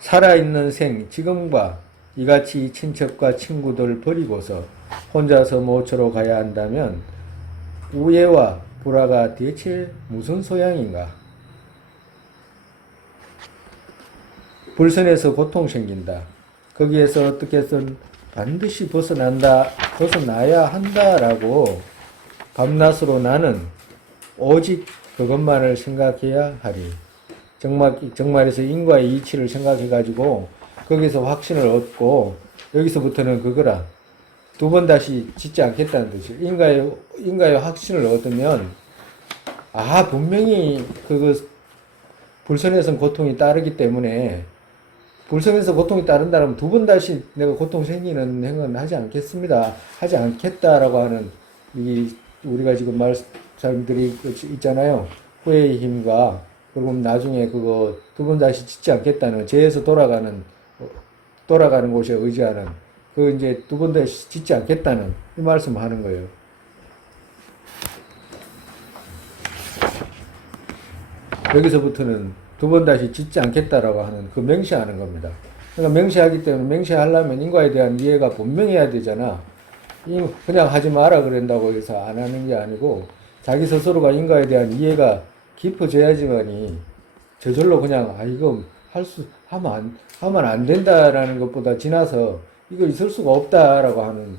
살아있는 생, 지금과 이같이 친척과 친구들 버리고서 혼자서 모처로 가야 한다면 우애와 불화가 대체 무슨 소양인가? 불선에서 고통 생긴다. 거기에서 어떻게든 반드시 벗어나야 한다라고 밤낮으로 나는 오직 그것만을 생각해야 하리. 정말에서 인과의 이치를 생각해가지고 거기서 확신을 얻고 여기서부터는 그거라. 두 번 다시 짓지 않겠다는 뜻이에요. 인과의 확신을 얻으면 분명히 불선에선 고통이 따르기 때문에 불선에서 고통이 따른다면 두 번 다시 내가 고통 생기는 행은 하지 않겠습니다. 하지 않겠다라고 하는 우리가 지금 사람들이 있잖아요. 후회의 힘과 그리고 나중에 그거 두 번 다시 짓지 않겠다는 죄에서 돌아가는 곳에 의지하는 이제 두 번 다시 짓지 않겠다는 이 말씀을 하는 거예요. 여기서부터는 두 번 다시 짓지 않겠다라고 하는 명시하는 겁니다. 그러니까 명시하기 때문에 명시하려면 인과에 대한 이해가 분명해야 되잖아. 그냥 하지 마라 그런다고 해서 안 하는 게 아니고 자기 스스로가 인과에 대한 이해가 깊어져야지만이 저절로 그냥 이거 하면 안 된다라는 것보다 지나서 이거 있을 수가 없다라고 하는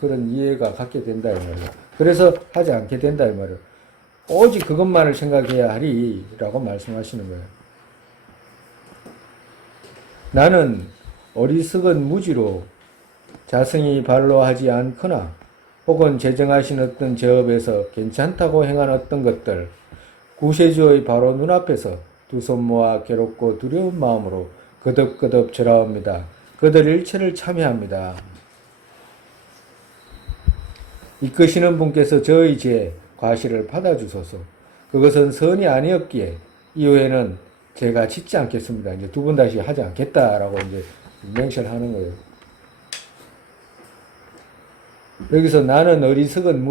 그런 이해가 갖게 된다 이 말이에요. 그래서 하지 않게 된다 이 말이에요. 오직 그것만을 생각해야 하리라고 말씀하시는 거예요. 나는 어리석은 무지로 자성이 발로하지 않거나 혹은 제정하신 어떤 제업에서 괜찮다고 행한 어떤 것들 구세주의 바로 눈앞에서 두 손 모아 괴롭고 두려운 마음으로 거듭거듭 절하옵니다. 그들 일체를 참여합니다. 이끄시는 분께서 저의 죄 과실을 받아주소서. 그것은 선이 아니었기에 이후에는 제가 짓지 않겠습니다. 이제 두 번 다시 하지 않겠다라고 이제 명시를 하는 거예요. 여기서 나는 어리석은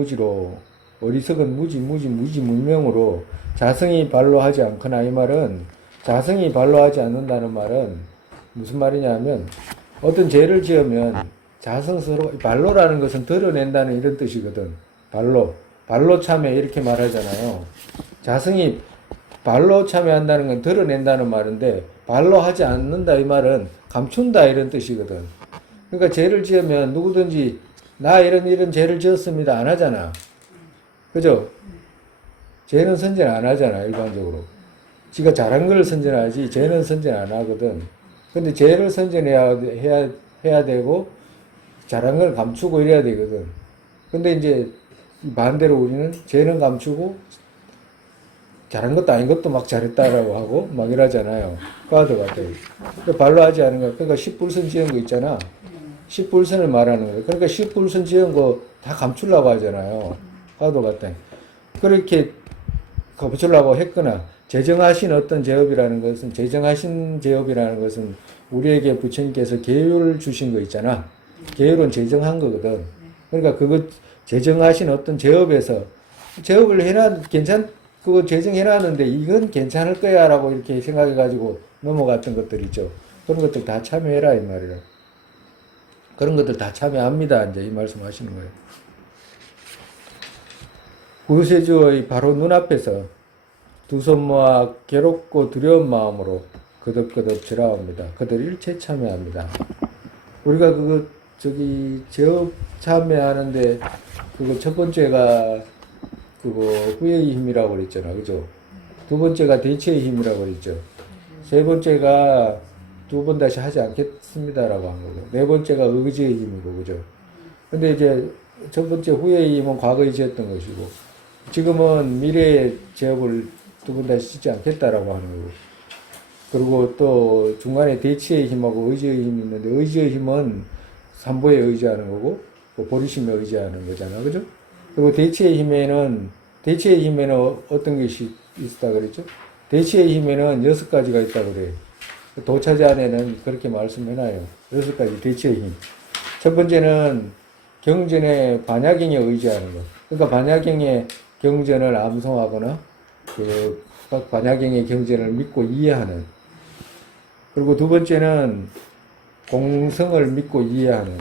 무지무명으로 자성이 발로하지 않거나 이 말은 자성이 발로하지 않는다는 말은 무슨 말이냐면 어떤 죄를 지으면 자성스러워 발로라는 것은 드러낸다는 이런 뜻이거든. 발로 참여 이렇게 말하잖아요. 자성이 발로 참여한다는 건 드러낸다는 말인데 발로 하지 않는다 이 말은 감춘다 이런 뜻이거든. 그러니까 죄를 지으면 누구든지 나 이런 죄를 지었습니다 안 하잖아. 그죠? 죄는 선전 안 하잖아 일반적으로. 지가 잘한 걸 선전하지 죄는 선전 안 하거든. 근데 죄를 선전해야 되고 잘한 걸 감추고 이래야 되거든. 근데 이제 반대로 우리는 죄는 감추고 잘한 것도 아닌 것도 막 잘했다라고 하고 막 이러잖아요. 과도 같아요. 발로 하지 않은 거. 그러니까 10불선 지은 거 있잖아. 10불선을 말하는 거예요. 그러니까 10불선 지은 거 다 감추려고 하잖아요. 과도 같아. 그렇게 감추려고 했거나 제정하신 어떤 제업이라는 것은 우리에게 부처님께서 계율을 주신 거 있잖아. 계율은 제정한 거거든. 그러니까 그거 제정하신 어떤 제업에서 제업을 그거 제정해놨는데 이건 괜찮을 거야 라고 이렇게 생각해가지고 넘어갔던 것들 있죠. 그런 것들 다 참여해라 이 말이에요. 그런 것들 다 참여합니다. 이제 이 말씀 하시는 거예요. 구세주의 바로 눈앞에서 두 손 모아 괴롭고 두려운 마음으로 거듭거듭 절하옵니다. 그들 일체 참여합니다. 우리가 제업 참여하는데 첫 번째가 후회의 힘이라고 그랬잖아. 그죠? 두 번째가 대체의 힘이라고 그랬죠. 세 번째가 두 번 다시 하지 않겠습니다라고 한 거고. 네 번째가 의지의 힘이고, 그죠? 근데 이제 첫 번째 후회의 힘은 과거에 지었던 것이고, 지금은 미래의 제업을 두 번 다시 짓지 않겠다라고 하는 거고. 그리고 또 중간에 대체의 힘하고 의지의 힘이 있는데, 의지의 힘은 삼보에 의지하는 거고, 보리심에 의지하는 거잖아. 그죠? 그리고 대체의 힘에는 어떤 것이 있다 그랬죠? 대체의 힘에는 6가지가 있다고 그래요. 도차지 안에는 그렇게 말씀해놔요. 6가지 대체의 힘. 첫 번째는 경전의 반야경에 의지하는 것. 그러니까 반야경의 경전을 암송하거나 반야경의 경전을 믿고 이해하는. 그리고 두 번째는 공성을 믿고 이해하는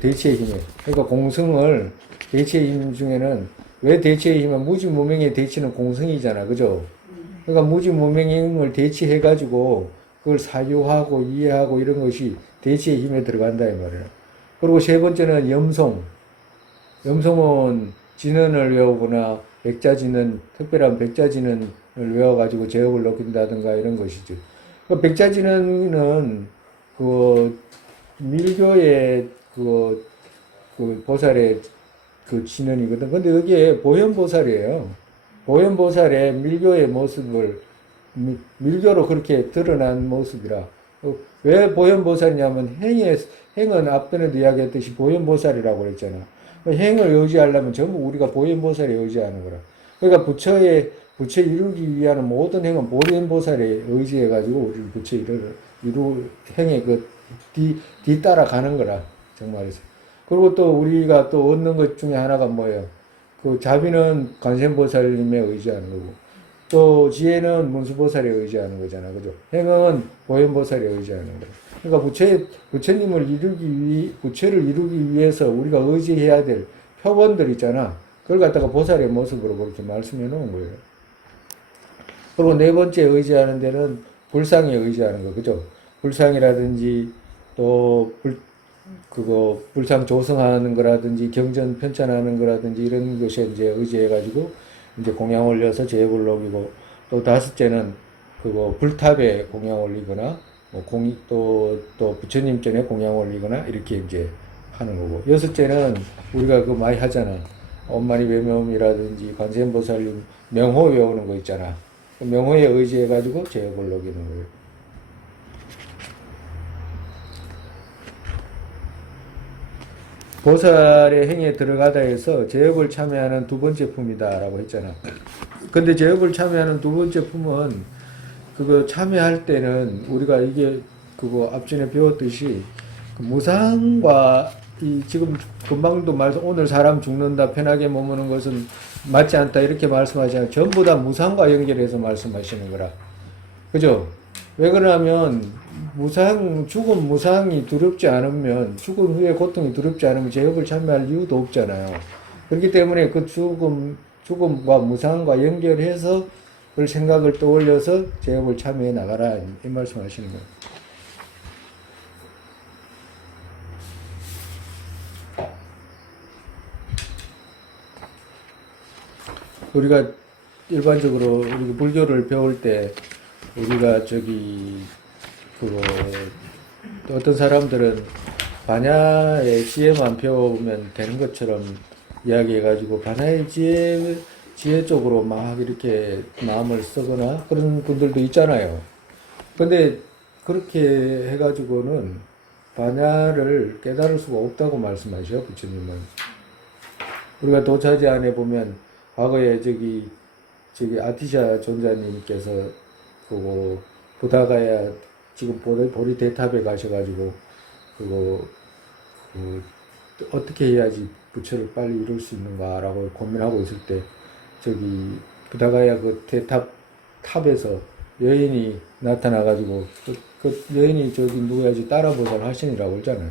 대치의 힘에. 그러니까 공성을 대치의 힘 중에는 왜 대치의 힘은 무지무명의 대치는 공성이잖아, 그죠? 그러니까 무지무명의 힘을 대치해가지고 그걸 사유하고 이해하고 이런 것이 대치의 힘에 들어간다 이 말이야. 그리고 세 번째는 염송. 염송은 진언을 외우거나 백자진언, 특별한 백자진언을 외워가지고 제업을 높인다든가 이런 것이죠. 그 백자진언은 그 밀교의 그 보살의 그 진언이거든. 근데 여기에 보현보살이에요. 보현보살의 밀교의 모습을 밀교로 그렇게 드러난 모습이라. 왜 보현보살이냐면 행은 앞전에도 이야기했듯이 보현보살이라고 그랬잖아. 행을 의지하려면 전부 우리가 보현보살에 의지하는 거라. 그러니까 부처 이루기 위한 모든 행은 보현보살에 의지해가지고 우리 부처 행의 뒤따라 가는 거라. 정말이죠. 그리고 또 우리가 또 얻는 것 중에 하나가 뭐예요? 그 자비는 관세음보살님에 의지하는 거고, 또 지혜는 문수보살에 의지하는 거잖아. 그죠? 행은 보현보살에 의지하는 거예요. 그러니까 부처를 이루기 위해서 우리가 의지해야 될 표본들 있잖아. 그걸 갖다가 보살의 모습으로 그렇게 말씀해 놓은 거예요. 그리고 네 번째 의지하는 데는 불상에 의지하는 거. 그죠? 불상이라든지 또 불상 조성하는 거라든지 경전 편찬하는 거라든지 이런 것에 이제 의지해가지고 이제 공양 올려서 제업을 녹이고, 또 다섯째는 불탑에 공양 올리거나 또 부처님 전에 공양 올리거나 이렇게 이제 하는 거고, 여섯째는 우리가 그거 많이 하잖아. 엄마니 외면이라든지 관세음보살님 명호 외우는 거 있잖아. 그 명호에 의지해가지고 제업을 녹이는 거예요. 보살의 행에 들어가다 해서 제업을 참여하는 두 번째 품이다 라고 했잖아. 근데 제업을 참여하는 두 번째 품은 그거 참여할 때는 우리가 이게 앞전에 배웠듯이 그 무상과 지금 금방도 오늘 사람 죽는다 편하게 머무는 것은 맞지 않다 이렇게 말씀하시잖아요. 전부 다 무상과 연결해서 말씀하시는 거라. 그죠? 왜 그러냐면 죽음 무상이 두렵지 않으면, 죽음 후에 고통이 두렵지 않으면 제업을 참여할 이유도 없잖아요. 그렇기 때문에 그 죽음과 무상과 연결해서 그 생각을 떠올려서 제업을 참여해 나가라 이 말씀 하시는 거예요. 우리가 일반적으로 우리 불교를 배울 때 우리가 어떤 사람들은 반야의 지혜만 배우면 되는 것처럼 이야기해가지고 반야의 지혜 쪽으로 막 이렇게 마음을 쓰거나 그런 분들도 있잖아요. 근데 그렇게 해가지고는 반야를 깨달을 수가 없다고 말씀하셔, 부처님은. 우리가 도차지 안에 보면 과거에 아티샤 존자님께서 보다가야 지금 보리 대탑에 가셔가지고 어떻게 해야지 부처를 빨리 이룰 수 있는가라고 고민하고 있을 때 부다가야 그 탑에서 여인이 나타나가지고 그 여인이 누구야지 따라보살 하시니라고 그러잖아요.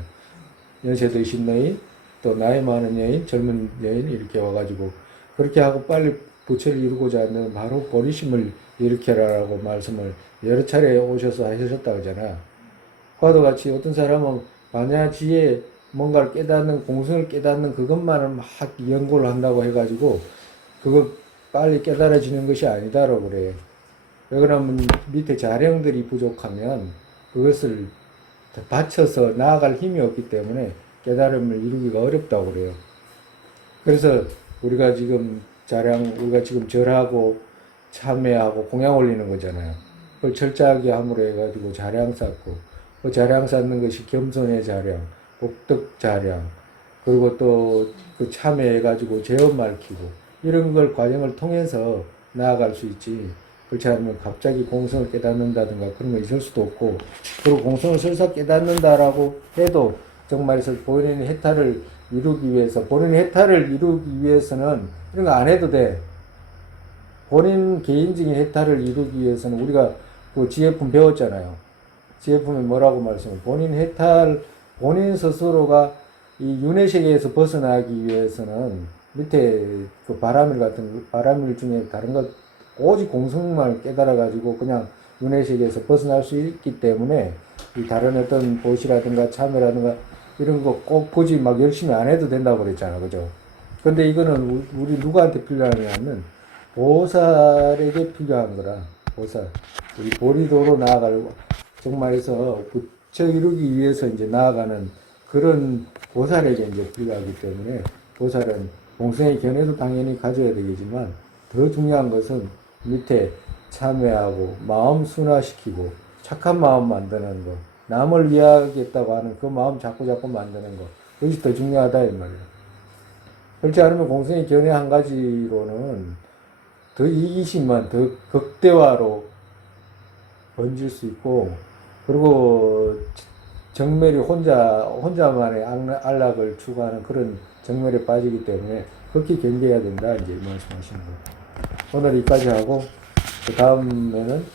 연세 드신 여인, 또 나이 많은 여인, 젊은 여인 이렇게 와가지고 그렇게 하고 빨리 부처를 이루고자 하는 바로 보리심을 일으켜라라고 말씀을 여러 차례 오셔서 하셨다고 하잖아. 과도 같이 어떤 사람은 반야지에 뭔가를 깨닫는, 공성을 깨닫는 그것만을 막 연구를 한다고 해가지고 그거 빨리 깨달아지는 것이 아니다라고 그래요. 왜 그러면 밑에 자령들이 부족하면 그것을 받쳐서 나아갈 힘이 없기 때문에 깨달음을 이루기가 어렵다고 그래요. 그래서 우리가 지금 절하고 참회하고 공양 올리는 거잖아요. 그걸 철저하게 함으로 해가지고 자량 쌓고, 그 자량 쌓는 것이 겸손의 자량, 복덕 자량, 그리고 또 그 참회해가지고 제업 밝히고, 이런 걸 과정을 통해서 나아갈 수 있지. 그렇지 않으면 갑자기 공성을 깨닫는다든가 그런 거 있을 수도 없고, 그리고 공성을 설사 깨닫는다라고 해도 정말에서 본인의 해탈을 이루기 위해서는 이런 거 안 해도 돼. 본인 개인적인 해탈을 이루기 위해서는 우리가 그 지혜품 배웠잖아요. 제품에 뭐라고 말씀을 본인 해탈 본인 스스로가 이 윤회 세계에서 벗어나기 위해서는 밑에 그 바람일 같은 바람일 중에 다른 것 오직 공성만 깨달아 가지고 그냥 윤회 세계에서 벗어날 수 있기 때문에 이 다른 어떤 보시라든가 참여라든가 이런 거 꼭 굳이 막 열심히 안 해도 된다고 그랬잖아, 그죠? 근데 이거는 우리 누구한테 필요하냐면 보살에게 필요한 거라. 보살 우리 보리도로 나아가려고 정말해서 부처 이루기 위해서 이제 나아가는 그런 보살에게 이제 필요하기 때문에 보살은 공성의 견해도 당연히 가져야 되겠지만 더 중요한 것은 밑에 참여하고 마음 순화시키고 착한 마음 만드는 거 남을 위하겠다고 하는 그 마음 자꾸 만드는 거 그것이 더 중요하다 이 말이야. 그렇지 않으면 공성의 견해 한 가지로는 더 이기심만 더 극대화로 번질 수 있고 그리고 정멸이 혼자만의 안락을 추구하는 그런 정멸에 빠지기 때문에 그렇게 경계해야 된다 이제 말씀하시는 거예요. 오늘 여기까지 하고 그 다음에는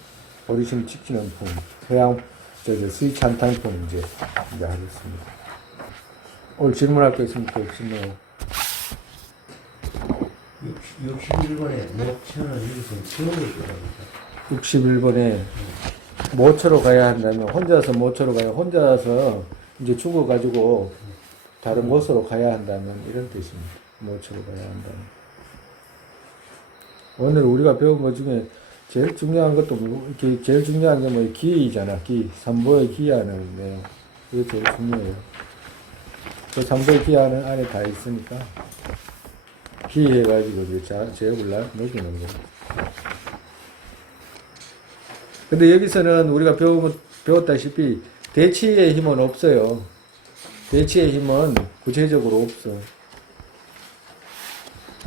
보리심 지키는 품 서양 수의 찬탄품 이제 하겠습니다. 오늘 질문할 게 있으면 또 질문하고. 61번에 목천은 여기서 지원을 들어갑니다. 61번에 모처로 가야 한다면 혼자서 모처로 가야 혼자서 이제 죽어가지고 다른 곳으로 가야 한다면 이런 뜻입니다. 모처로 가야 한다면. 오늘 우리가 배운 것 중에 제일 중요한 것도 이렇게 제일 중요한 게 뭐 기이잖아. 기 삼보의 기하는 내용. 그게 제일 중요해요. 그 삼보의 기하는 안에 다 있으니까 기해가지고 이제 제업을 녹이는 거예요. 근데 여기서는 우리가 배웠다시피 대치의 힘은 없어요. 대치의 힘은 구체적으로 없어.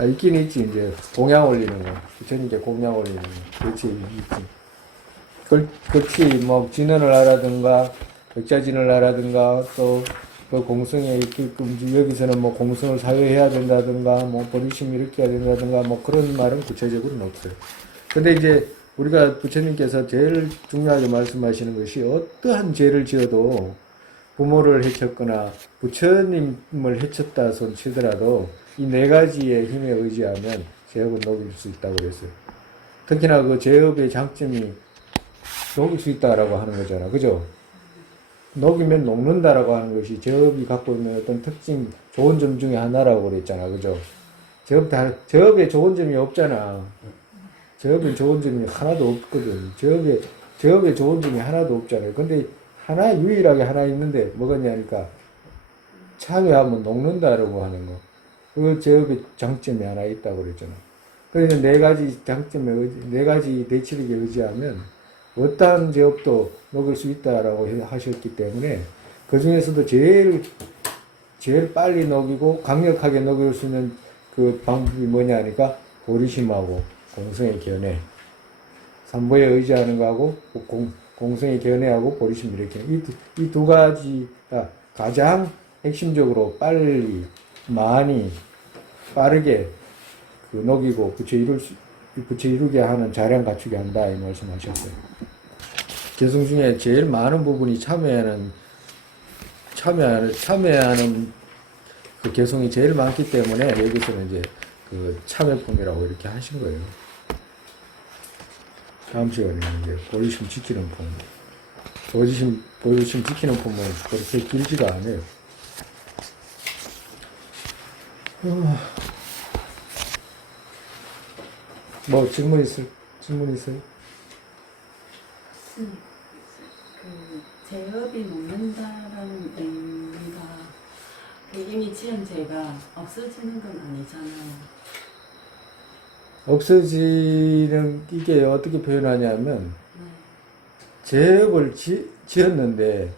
있긴 있지, 이제. 공양 올리는 거. 부처님께 공양 올리는 거. 대치의 힘이 있지. 그렇지, 뭐, 진언을 하라든가, 백자진을 하라든가, 또, 그 공성에 여기서는 뭐 공성을 사유해야 된다든가, 뭐, 보리심 이렇게 해야 된다든가, 뭐, 그런 말은 구체적으로는 없어요. 근데 이제, 우리가 부처님께서 제일 중요하게 말씀하시는 것이 어떠한 죄를 지어도 부모를 해쳤거나 부처님을 해쳤다 손 치더라도 이 네 가지의 힘에 의지하면 죄업은 녹일 수 있다고 그랬어요. 특히나 그 죄업의 장점이 녹일 수 있다라고 하는 거잖아. 그죠? 녹이면 녹는다라고 하는 것이 죄업이 갖고 있는 어떤 특징, 좋은 점 중에 하나라고 그랬잖아. 그죠? 죄업에 좋은 점이 없잖아. 제업에 좋은 점이 하나도 없거든. 제업에 좋은 점이 하나도 없잖아요. 근데 유일하게 하나 있는데 뭐가냐니까 참여하면 녹는다라고 하는 거. 그 제업의 장점이 하나 있다고 그랬잖아. 그래서 네 가지 장점에 네 가지 대치력에 의지하면 어떠한 제업도 녹일 수 있다라고 하셨기 때문에 그 중에서도 제일 빨리 녹이고 강력하게 녹일 수 있는 그 방법이 뭐냐니까 보리심하고 공성의 견해, 삼보에 의지하는 거하고 공성의 견해하고 보리심 이렇게 이 두 가지가 가장 핵심적으로 빨리 많이 빠르게 그 녹이고 부처 이루게 하는 자량 갖추게 한다 이 말씀하셨어요. 개성 중에 제일 많은 부분이 참여하는 그 개성이 제일 많기 때문에 여기서는 이제 그 참여품이라고 이렇게 하신 거예요. 다음 시간에는 이제 보리심 지키는 품. 보리심 지키는 품은 그렇게 길지가 않아요. 뭐 질문 있어요? 그 제업이 녹는다라는 의미가 이미 지은 죄가 없어지는 건 아니잖아요. 없어지는 이게 어떻게 표현하냐면 제업을 지었는데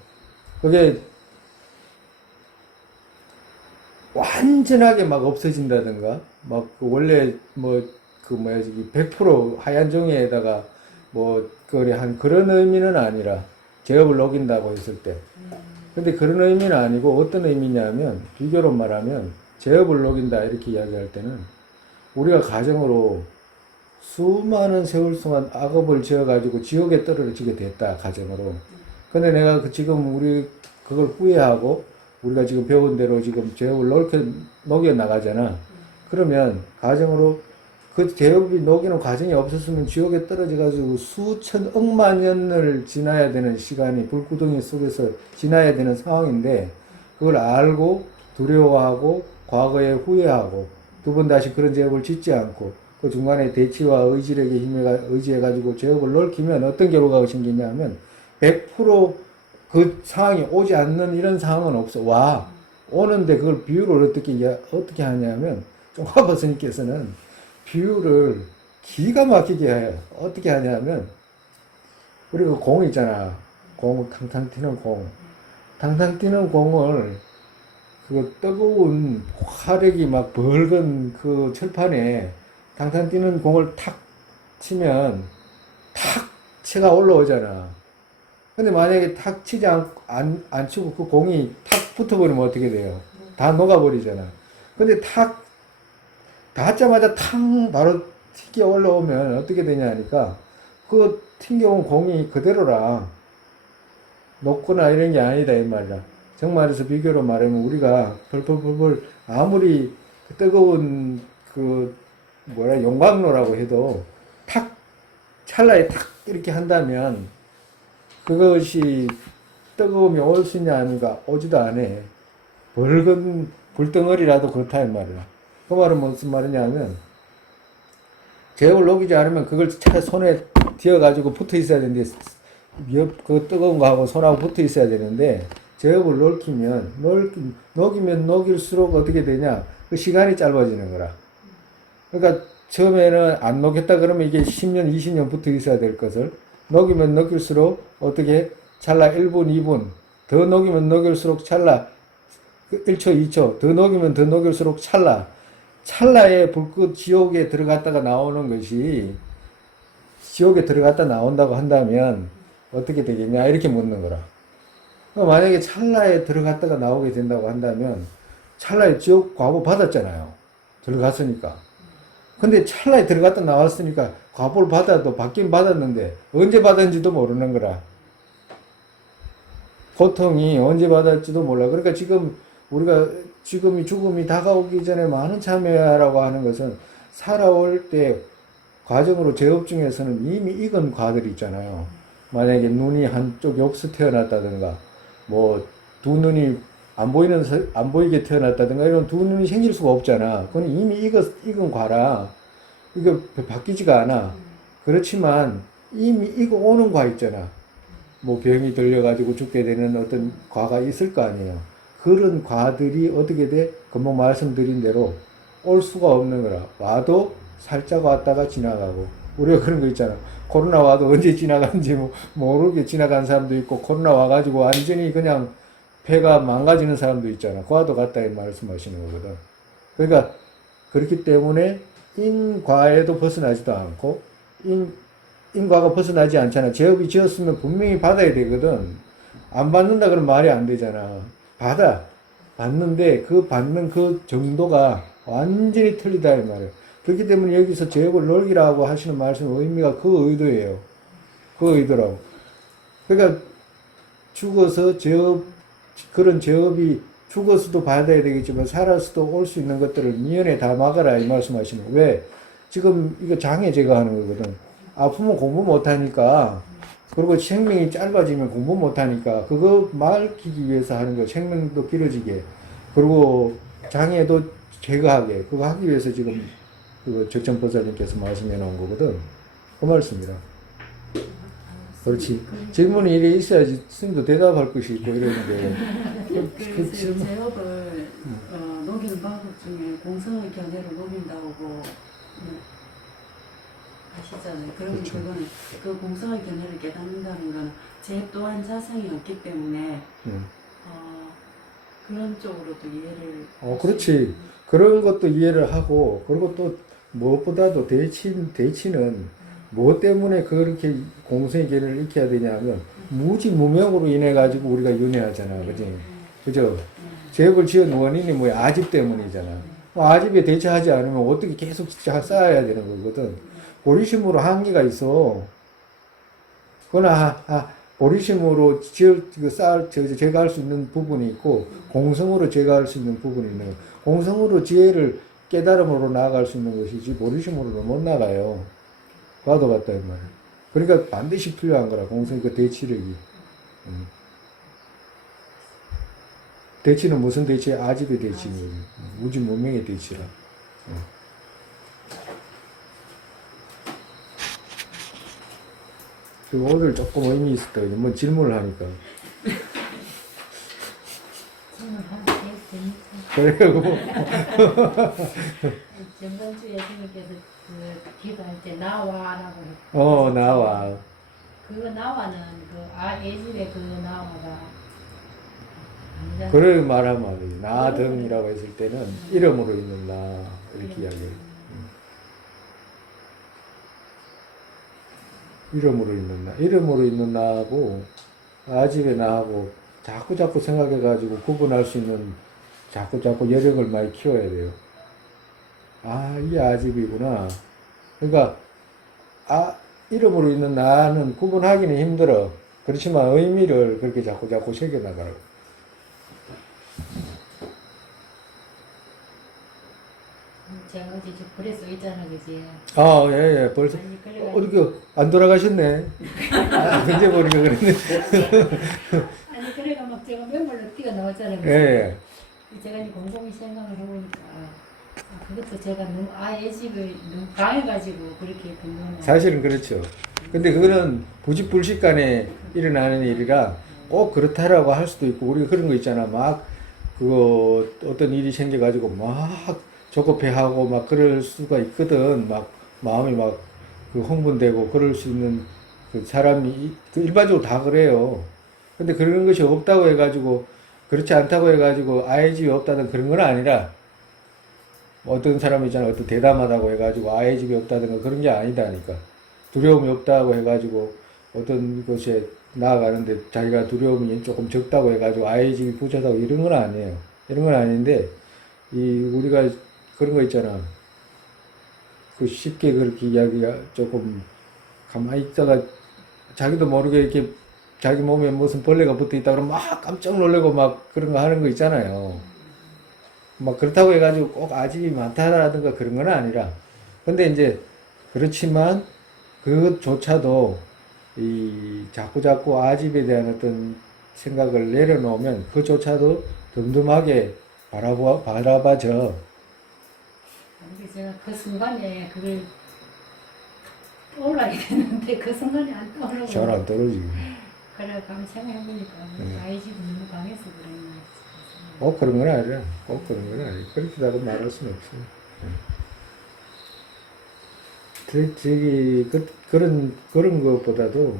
그게 완전하게 막 없어진다든가 막 원래 뭐 그 뭐야 100% 하얀 종이에다가 뭐 그래 한 그런 의미는 아니라 제업을 녹인다고 했을 때 근데 그런 의미는 아니고 어떤 의미냐면 비교로 말하면 제업을 녹인다 이렇게 이야기할 때는 우리가 가정으로 수많은 세월 동안 악업을 지어가지고 지옥에 떨어지게 됐다 가정으로 근데 내가 지금 우리 그걸 후회하고 우리가 지금 배운 대로 지금 제업을 녹여 나가잖아. 그러면 가정으로 그 제업이 녹이는 과정이 없었으면 지옥에 떨어져가지고 수천 억만 년을 지나야 되는 시간이 불구덩이 속에서 지나야 되는 상황인데 그걸 알고 두려워하고 과거에 후회하고 두 번 다시 그런 제업을 짓지 않고 그 중간에 대치와 의지력에 의지해가지고 제업을 넓히면 어떤 결과가 생기냐면 100%그 상황이 오지 않는 이런 상황은 없어. 와 오는데 그걸 비유를 어떻게 하냐면 종합 스님께서는 비유를 기가 막히게 해요. 어떻게 하냐면 우리가 공 있잖아. 공 탕탕 튀는 공. 탕탕 튀는 공을 그 뜨거운 화력이 막 벌건 그 철판에 탕탕 튀는 공을 탁 치면 탁 치가 올라오잖아. 근데 만약에 탁 치지 안 치고 그 공이 탁 붙어버리면 어떻게 돼요? 다 녹아버리잖아. 근데 탁 닿자마자 탕 바로 튀겨 올라오면 어떻게 되냐 하니까 그 튕겨온 공이 그대로라. 녹거나 이런 게 아니다 이 말이야. 정말에서 비교로 말하면 우리가 펄펄펄펄 아무리 뜨거운 그 용광로라고 해도 탁 찰나에 탁 이렇게 한다면 그것이 뜨거움이 올 수 있냐 하니까 오지도 않아. 벌건 불덩어리라도 그렇다 이 말이야. 그 말은 무슨 말이냐면 제육을 녹이지 않으면 그걸 차라리 손에 쥐어가지고 붙어 있어야 되는데 그 뜨거운 거하고 손하고 붙어 있어야 되는데 제육을 녹이면 녹일수록 어떻게 되냐 그 시간이 짧아지는 거라. 그러니까 처음에는 안 녹였다 그러면 이게 10년 20년 붙어 있어야 될 것을 녹이면 녹일수록 어떻게 찰나 1분 2분 더 녹이면 녹일수록 찰나 1초 2초 더 녹이면 더 녹일수록 찰나에 불꽃 지옥에 들어갔다가 나오는 것이 지옥에 들어갔다 나온다고 한다면 어떻게 되겠냐 이렇게 묻는 거라. 만약에 찰나에 들어갔다가 나오게 된다고 한다면 찰나에 지옥 과보 받았잖아요. 들어갔으니까. 근데 찰나에 들어갔다 나왔으니까 과보를 받아도 받긴 받았는데 언제 받았는지도 모르는 거라. 고통이 언제 받았지도 몰라. 그러니까 지금 우리가 지금이 죽음이 다가오기 전에 많은 참여라고 하는 것은 살아올 때 과정으로 제업 중에서는 이미 익은 과들이 있잖아요. 만약에 눈이 한쪽이 없어 태어났다든가 뭐 두 눈이 안 보이게 태어났다든가 이런 두 눈이 생길 수가 없잖아. 그건 이미 익은 과라. 이거 바뀌지가 않아. 그렇지만 이미 익어 오는 과 있잖아. 뭐 병이 들려가지고 죽게 되는 어떤 과가 있을 거 아니에요. 그런 과들이 어떻게 돼? 금방 말씀드린 대로 올 수가 없는 거라. 와도 살짝 왔다가 지나가고. 우리가 그런 거 있잖아. 코로나 와도 언제 지나간지 모르게 지나간 사람도 있고, 코로나 와가지고 완전히 그냥 폐가 망가지는 사람도 있잖아. 과도 같다 이 말씀하시는 거거든. 그러니까 그렇기 때문에 인과에도 벗어나지도 않고 인과가 벗어나지 않잖아. 제업이 지었으면 분명히 받아야 되거든. 안 받는다 그러면 말이 안 되잖아. 받는데 그 받는 그 정도가 완전히 틀리다 이 말이에요. 그렇기 때문에 여기서 제업을 놀기라고 하시는 말씀의 의미가 그 의도예요. 그 의도라고. 그러니까 죽어서 그런 제업이 죽어서도 받아야 되겠지만 살아서도 올 수 있는 것들을 미연에 다 막아라 이 말씀하시는 거예요. 왜? 지금 이거 장애 제거하는 거거든. 아프면 공부 못하니까 그리고 생명이 짧아지면 공부 못하니까 그거 막히기 위해서 하는 거예요. 생명도 길어지게 그리고 장애도 제거하게 그거 하기 위해서 지금 그 적천보살님께서 말씀해 놓은 거거든. 그 말씀이라. 그렇지. 질문이 이래 있어야지 스님도 대답할 것이 있고 이러는데. 그래서 제업을 녹이는 방법 중에 공성의 견해를 녹인다고 하시잖아요. 그러면 그렇죠. 그건 그 공성의 견해를 깨닫는다는 건 제 또한 자성이 없기 때문에 그런 쪽으로도 이해를. 그렇지. 그런 것도 이해를 하고 그리고 또 무엇보다도 대치는 무엇 때문에 그렇게 공성의 견해를 익혀야 되냐면 무지무명으로 인해 가지고 우리가 윤회하잖아, 그지? 그죠? 제업을 지은 원인이 뭐야? 아집 때문이잖아. 아집에 대처하지 않으면 어떻게 계속 쌓아야 되는 거거든. 고리심으로 한계가 있어. 그러나 보리심으로 제거할 수 있는 부분이 있고 공성으로 제거할 수 있는 부분이 있는 거예요. 공성으로 지혜를 깨달음으로 나아갈 수 있는 것이지 보리심으로는 못 나가요. 봐도 봤다 이 말이에요. 그러니까 반드시 필요한 거라 공성 그 대치력이. 대치는 무슨 대치? 아집의 대치는 우주 문명의 대치라. 그 오늘 조금 의미 있었다. 뭐 질문을 하니까. 그래요. 전번주에 스님께서 그 기도할 때 나와라고 나와. 그거 나와는 애집의 그 나와가 아니잖아요. 그래 말하면 나등이라고 했을 때는 이름으로 있는 나 이렇게 이야기해요. 이름으로 있는 나하고 아집의 나하고 자꾸 생각해가지고 구분할 수 있는 자꾸 여력을 많이 키워야 돼요. 아, 이게 아집이구나. 그러니까 이름으로 있는 나는 구분하기는 힘들어. 그렇지만 의미를 그렇게 자꾸 새겨나가라고. 제가 어제 저 글에 써 있잖아, 그지? 예. 벌써 아니, 그래가지고 어떻게 안 돌아가셨네. 언제 보니까 그랬네. 아니 그래가 막 제가 맨발로 뛰어 나왔잖아요. 그지? 예. 제가 이제 곰곰이 생각을 해보니까 그것도 제가 너무 애집을 너무 강해가지고 그렇게 된 거는 사실은 그렇죠. 근데 그거는 부지불식간에 일어나는 일이라 꼭 그렇다라고 할 수도 있고, 우리가 그런 거 있잖아. 막 그거 어떤 일이 생겨가지고 막 조급해하고 막 그럴 수가 있거든. 막 마음이 막 그 흥분되고 그럴 수 있는 그 사람이 일반적으로 다 그래요. 근데 그런 것이 없다고 해가지고, 그렇지 않다고 해가지고 아예 집이 없다든 그런 건 아니라, 어떤 사람이 있잖아. 어떤 대담하다고 해가지고 아예 집이 없다든가 그런 게 아니다니까. 두려움이 없다고 해가지고 어떤 것에 나아가는데 자기가 두려움이 조금 적다고 해가지고 아예 집이 부족하다고 이런 건 아니에요. 이런 건 아닌데, 우리가 그런 거 있잖아. 그 쉽게 그렇게 이야기가 조금 가만히 있다가 자기도 모르게 이렇게 자기 몸에 무슨 벌레가 붙어 있다 그러면 막 깜짝 놀래고 막 그런 거 하는 거 있잖아요. 막 그렇다고 해가지고 꼭 아집이 많다라든가 그런 건 아니라. 근데 이제 그렇지만 그것조차도 자꾸 아집에 대한 어떤 생각을 내려놓으면 그조차도 덤덤하게 바라봐져. 그래서 제가 그 순간에 그걸 떠올라야 되는데 그 순간에 안 떠오르고 잘 안 떨어지고. 그래 가면 생각해보니까 아이집이 너무 강해서 그랬나 꼭 그런 건 아니라. 꼭 그런 건 아니라. 그렇게다고 말할 수는 없어요. 그런 것보다도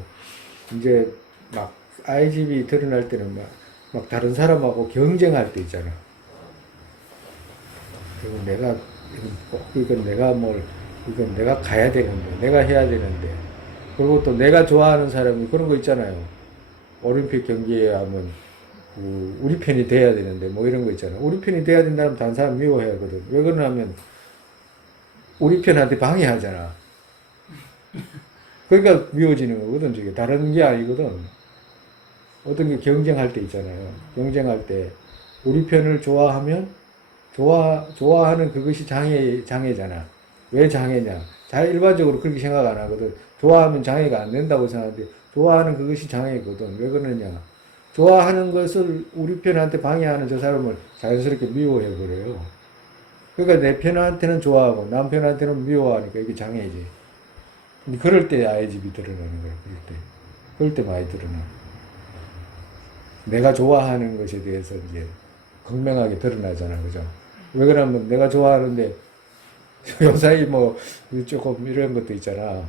이제 막 아이집이 드러날 때는 막 다른 사람하고 경쟁할 때 있잖아. 그리고 이건 내가 가야 되는데, 내가 해야 되는데. 그리고 또 내가 좋아하는 사람이 그런 거 있잖아요. 올림픽 경기에 하면 우리 편이 돼야 되는데, 뭐 이런 거 있잖아. 우리 편이 돼야 된다면 다른 사람 미워해야 하거든. 왜 그러냐면 우리 편한테 방해하잖아. 그러니까 미워지는 거거든. 저게 다른 게 아니거든. 어떤 게 경쟁할 때 있잖아요. 경쟁할 때 우리 편을 좋아하면 좋아하는 그것이 장애잖아. 왜 장애냐? 잘 일반적으로 그렇게 생각 안 하거든. 좋아하면 장애가 안 된다고 생각하는데, 좋아하는 그것이 장애거든. 왜 그러냐? 좋아하는 것을 우리 편한테 방해하는 저 사람을 자연스럽게 미워해버려요. 그러니까 내 편한테는 좋아하고 남편한테는 미워하니까 이게 장애지. 근데 그럴 때 아이집이 드러나는 거야. 그럴 때 많이 드러나. 내가 좋아하는 것에 대해서 이제 극명하게 드러나잖아. 그죠? 왜 그러냐면 내가 좋아하는데 요사이 뭐 조금 이런 것도 있잖아.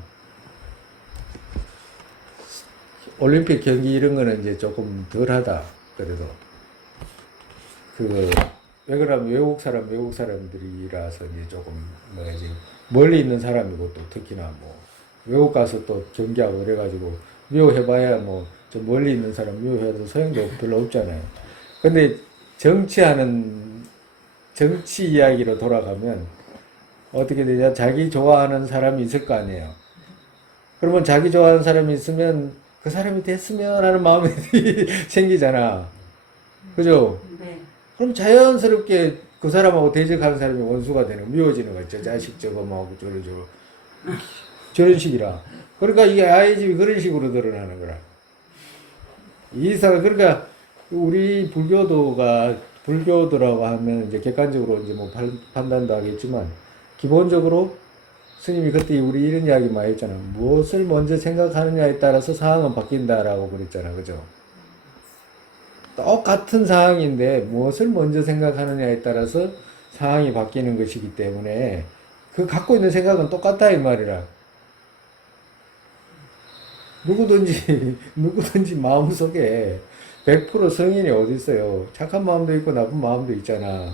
올림픽 경기 이런 거는 이제 조금 덜하다. 그래도 왜 그러냐면 외국 사람들이라서 이제 조금 멀리 있는 사람이고, 또 특히나 뭐 외국 가서 또 경기하고 그래가지고 미워해봐야 뭐 좀 멀리 있는 사람 미워해도 소용도 별로 없잖아요. 근데 정치 이야기로 돌아가면 어떻게 되냐? 자기 좋아하는 사람이 있을 거 아니에요. 그러면 자기 좋아하는 사람이 있으면 그 그 사람이 됐으면 하는 마음이 생기잖아. 그죠? 네. 그럼 자연스럽게 그 사람하고 대적하는 사람이 원수가 되는, 미워지는 거야. 저 자식 저거 뭐하고 저런 식이라. 그러니까 이게 아이 집이 그런 식으로 드러나는 거라. 이상, 그러니까 우리 불교도라고 하면 이제 객관적으로 이제 뭐 판단도 하겠지만, 기본적으로 스님이 그때 우리 이런 이야기 많이 했잖아. 무엇을 먼저 생각하느냐에 따라서 상황은 바뀐다라고 그랬잖아. 그죠? 똑같은 상황인데 무엇을 먼저 생각하느냐에 따라서 상황이 바뀌는 것이기 때문에 그 갖고 있는 생각은 똑같다 이 말이라. 누구든지 마음속에 100% 성인이 어디 있어요. 착한 마음도 있고 나쁜 마음도 있잖아.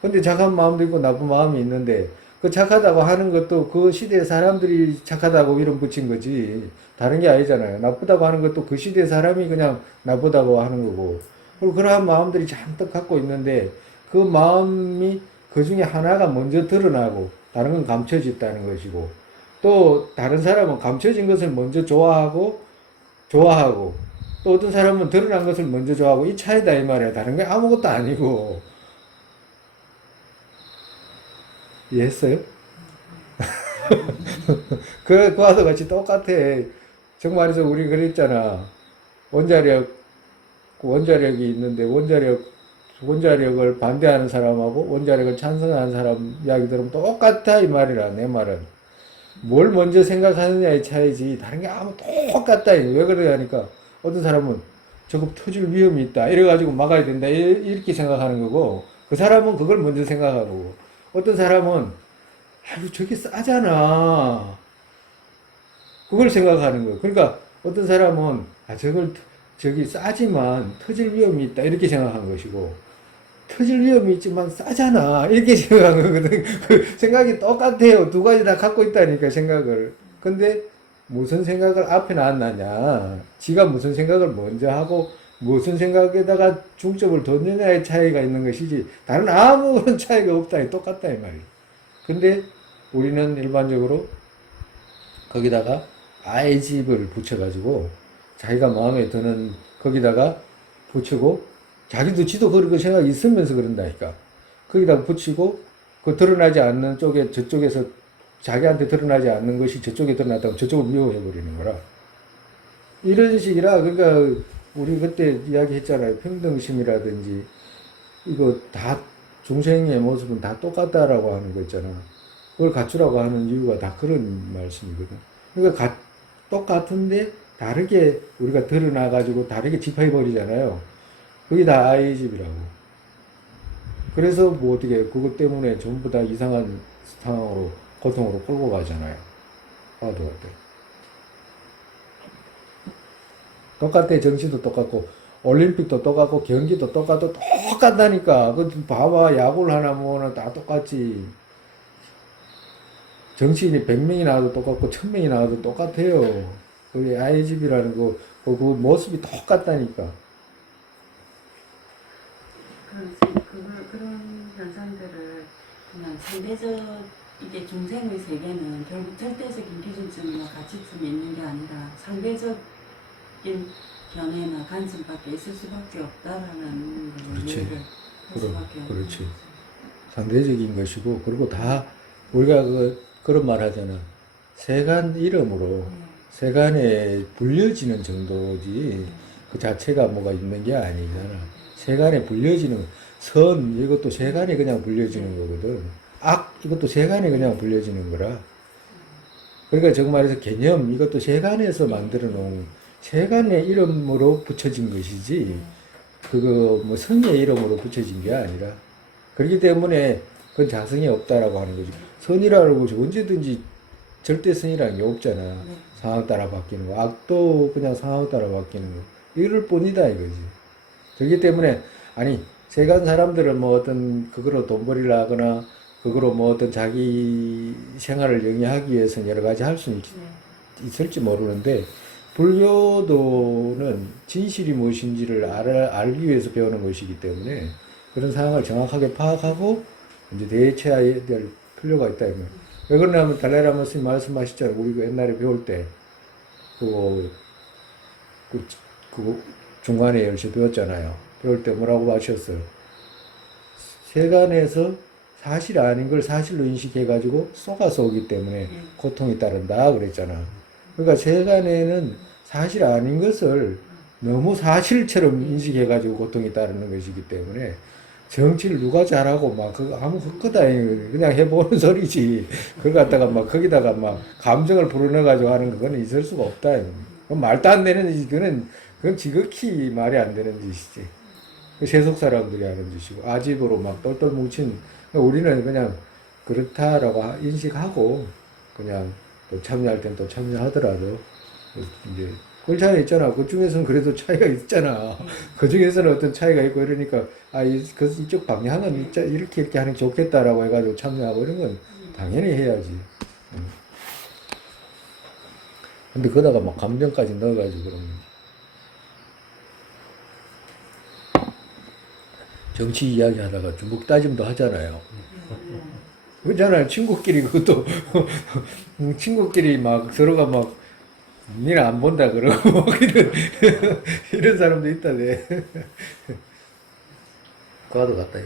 근데 착한 마음도 있고 나쁜 마음이 있는데 그 착하다고 하는 것도 그 시대의 사람들이 착하다고 이름 붙인 거지 다른 게 아니잖아요. 나쁘다고 하는 것도 그 시대의 사람이 그냥 나쁘다고 하는 거고. 그리고 그러한 마음들이 잔뜩 갖고 있는데 그 마음이 그 중에 하나가 먼저 드러나고 다른 건 감춰져 있다는 것이고, 또 다른 사람은 감춰진 것을 먼저 좋아하고 또 어떤 사람은 드러난 것을 먼저 좋아하고, 이 차이다 이 말이야. 다른 게 아무것도 아니고. 이해했어요? 그와도 같이 똑같아. 정말이죠. 우리 그랬잖아. 원자력이 있는데 원자력을 반대하는 사람하고 원자력을 찬성하는 사람 이야기 들으면 똑같아 이 말이라. 내 말은 뭘 먼저 생각하느냐의 차이지 다른 게 아무 똑같다. 왜 그러냐니까 어떤 사람은 저거 터질 위험이 있다 이래가지고 막아야 된다 이렇게 생각하는 거고, 그 사람은 그걸 먼저 생각하고, 어떤 사람은 아유 저게 싸잖아 그걸 생각하는 거예요. 그러니까 어떤 사람은 저기 싸지만 터질 위험이 있다 이렇게 생각한 것이고, 터질 위험이 있지만 싸잖아 이렇게 생각한 거거든. 그 생각이 똑같아요. 두 가지 다 갖고 있다니까 생각을. 근데 무슨 생각을 앞에 놨느냐, 지가 무슨 생각을 먼저 하고 무슨 생각에다가 중점을 뒀느냐의 차이가 있는 것이지 다른 아무런 차이가 없다. 똑같다 이 말이에요. 근데 우리는 일반적으로 거기다가 아이 집을 붙여가지고 자기가 마음에 드는 거기다가 붙이고, 지도 그런 생각이 있으면서 그런다니까. 거기다가 붙이고, 그 드러나지 않는 쪽에, 저쪽에서 자기한테 드러나지 않는 것이 저쪽에 드러났다고 저쪽을 미워해버리는 거라. 이런 식이라, 그러니까, 우리 그때 이야기 했잖아요. 평등심이라든지, 이거 다, 중생의 모습은 다 똑같다라고 하는 거 있잖아. 그걸 갖추라고 하는 이유가 다 그런 말씀이거든. 그러니까 똑같은데, 다르게 우리가 드러나가지고 다르게 집합해버리잖아요. 그게 다 아이의 집이라고. 그래서 뭐 어떻게 그것 때문에 전부 다 이상한 상황으로 고통으로 끌고 가잖아요. 봐도 어때? 똑같아. 정치도 똑같고 올림픽도 똑같고 경기도 똑같다니까. 그 봐봐. 야구를 하나 뭐나 다 똑같지. 정치인이 100명이 나와도 똑같고 1000명이 나와도 똑같아요. 그 아이 집이라는 그 모습이 똑같다니까. 그런 현상들을 그냥 이게 중생의 세계는 결국 절대적인 기준점이나 가치점이 있는 게 아니라 상대적인 견해나 관점밖에 있을 수밖에 없다라는 걸 이해를 할 수밖에 없는 그렇지. 상대적인 것이고, 그리고 다 우리가 그런 말 하잖아. 세간 이름으로 세간에 불려지는 정도지 그 자체가 뭐가 있는 게 아니잖아. 세간에 불려지는 선, 이것도 세간에 그냥 불려지는 거거든. 악, 이것도 세간에 그냥 불려지는 거라. 그러니까 정말해서 개념, 이것도 세간에서 만들어 놓은 세간의 이름으로 붙여진 것이지, 그거 뭐 성의 이름으로 붙여진 게 아니라. 그렇기 때문에 그건 자성이 없다라고 하는 거지. 선이라고 언제든지 절대선이라는 게 없잖아. 상황 따라 바뀌는 거. 악도 그냥 상황 따라 바뀌는 거. 이럴 뿐이다 이거지. 그렇기 때문에 세간 사람들은 뭐 어떤 그거로 돈 벌이려 하거나 그거로 뭐 어떤 자기 생활을 영위하기 위해서는 여러 가지 할 수는 있을지 모르는데, 불교도는 진실이 무엇인지를 알기 위해서 배우는 것이기 때문에 그런 상황을 정확하게 파악하고 이제 대처해야 될 필요가 있다. 왜 그러냐면 달라이라마 스님 말씀하셨잖아요. 우리 옛날에 배울 때 그 중간에 열심히 배웠잖아요. 배울 때 뭐라고 하셨어요? 세간에서 사실 아닌 걸 사실로 인식해가지고 속아서 오기 때문에 고통이 따른다 그랬잖아. 그러니까 세간에는 사실 아닌 것을 너무 사실처럼 인식해가지고 고통이 따르는 것이기 때문에 정치를 누가 잘하고 막 그거 아무 헛것도 그냥 해보는 소리지. 그걸 갖다가 막 거기다가 막 감정을 불어넣어가지고 하는 그거는 있을 수가 없다. 그건 말도 안 되는 짓, 그건 지극히 말이 안 되는 짓이지. 그 세속 사람들이 하는 짓이고 아집으로 막 똘똘 뭉친 우리는 그냥 그렇다라고 인식하고 그냥 또 참여할 땐 또 참여하더라도 이제 그 차이 있잖아. 그 중에서는 그래도 차이가 있잖아. 그 중에서는 어떤 차이가 있고 이러니까 이쪽 방향은 이렇게 하는 게 좋겠다라고 해가지고 참여하고 이런 건 당연히 해야지. 근데 거기다가 막 감정까지 넣어가지고 그러면 정치 이야기 하다가 주먹 따짐도 하잖아요. 그렇잖아요. 친구끼리 그것도 친구끼리 막 서로가 막 니는 안 본다 그러고 뭐 이런 사람도 있다네. 그와도 같다.